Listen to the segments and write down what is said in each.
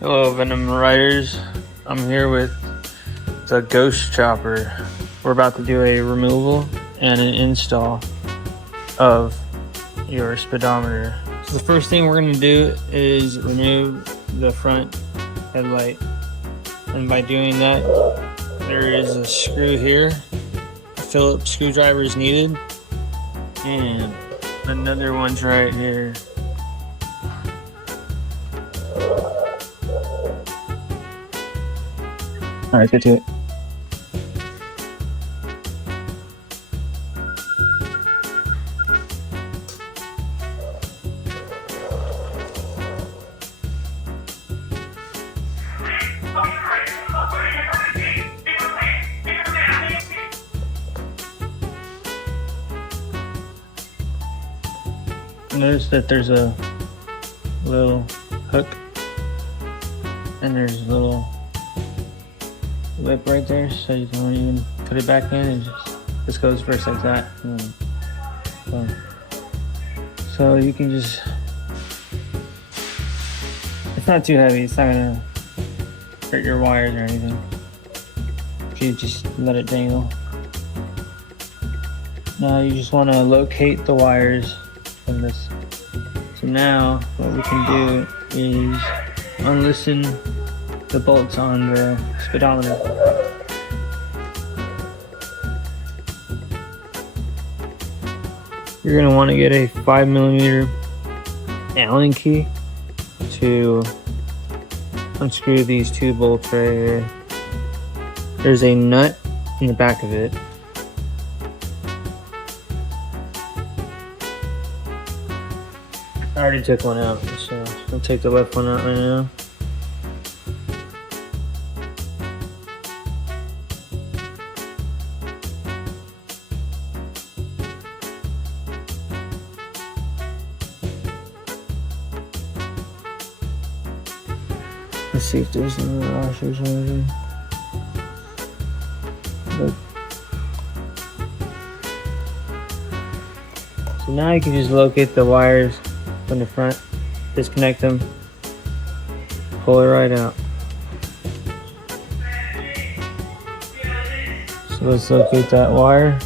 Hello, Venom Riders. I'm here with the Ghost Chopper. We're about to do a removal and an install of your speedometer. So the first thing we're going to do is remove the front headlight. And by doing that, there is a screw here. A Phillips screwdriver is needed. And another one's right here. Alright, get to it. Notice that there's a little hook and there's a little lip right there, so you don't even put it back in. It just goes first like that. So you can just, it's not too heavy, it's not gonna hurt your wires or anything if you just let it dangle. Now you just want to locate the wires from this. So now what we can do is unloosen the bolts on the speedometer. You're going to want to get a 5mm Allen key to unscrew these two bolts right here. There's a nut in the back of it. I already took one out, so I'll take the left one out right now. Let's see if there's any washers or anything. Nope. So now you can just locate the wires from the front, disconnect them, pull it right out. So let's locate that wire.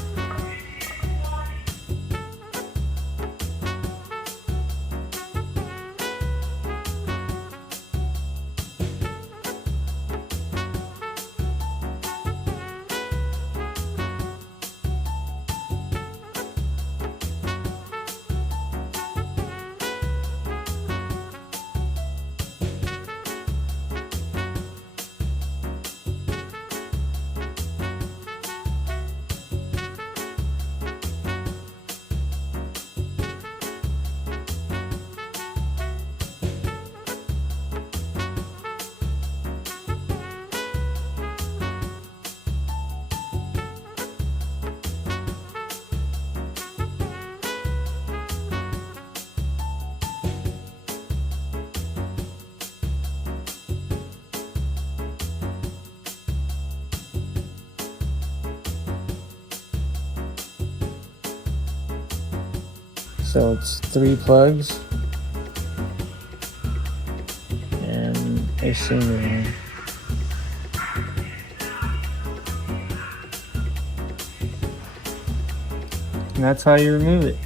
So it's 3 plugs and a single one. And that's how you remove it.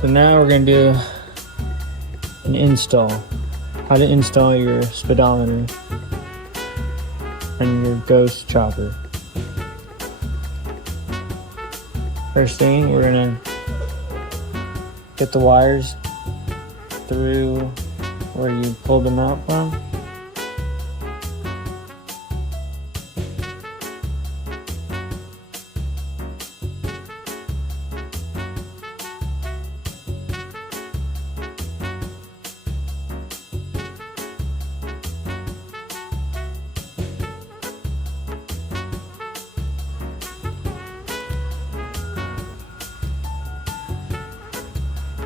So now we're going to do an install. How to install your speedometer and your Ghost Chopper. First thing, we're gonna get the wires through where you pulled them out from.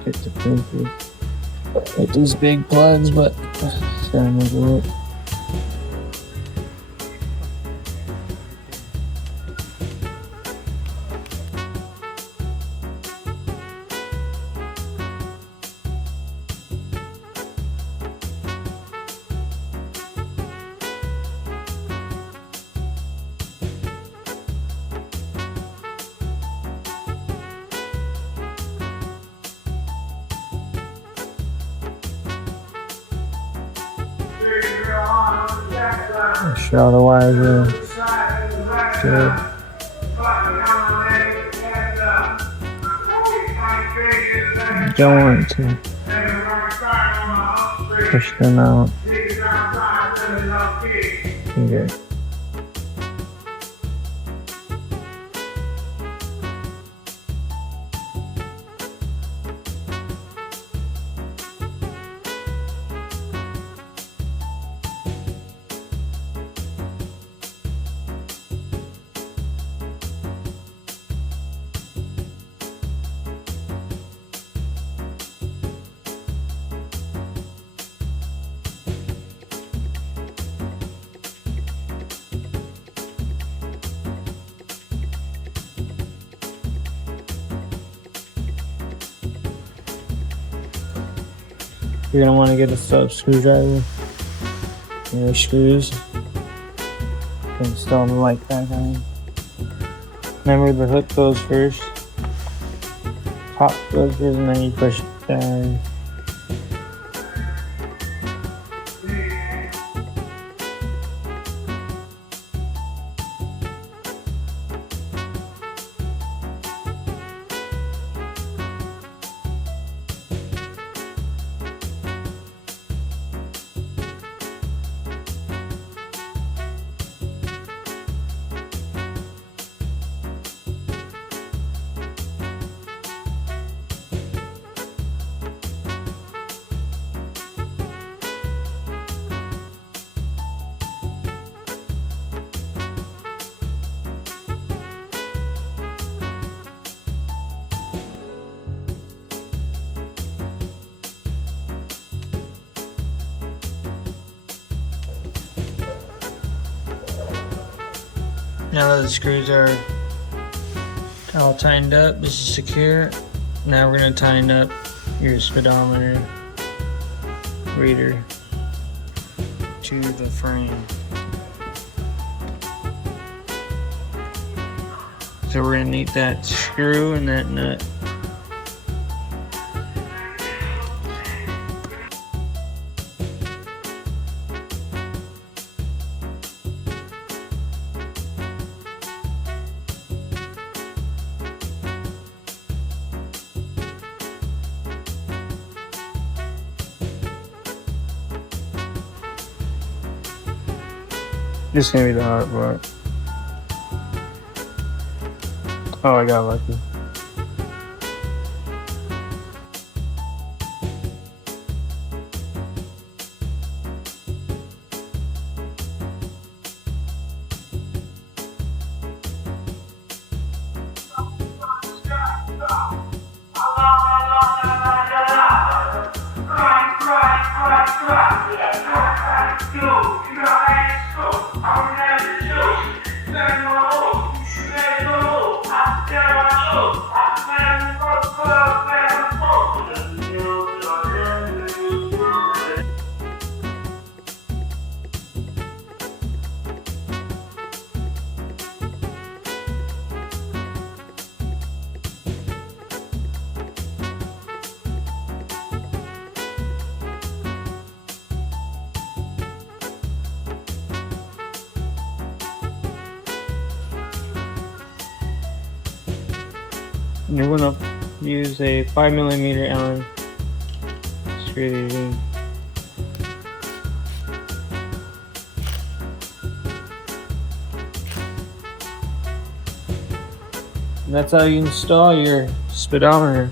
Get the printer. Get these big plugs, but it's gonna make it work. Make sure all the wires are good. You don't want to push them out. Okay. You're gonna want to get a sub screwdriver and your screws. Install the light back on. Remember, the hook goes first. Top goes first, and then you push it down. Now that the screws are all tightened up, this is secure. Now we're going to tighten up your speedometer reader to the frame. So we're going to need that screw and that nut. This is gonna be the hard part. Oh, I got lucky. You're gonna use a 5mm Allen screw these in. And that's how you install your speedometer.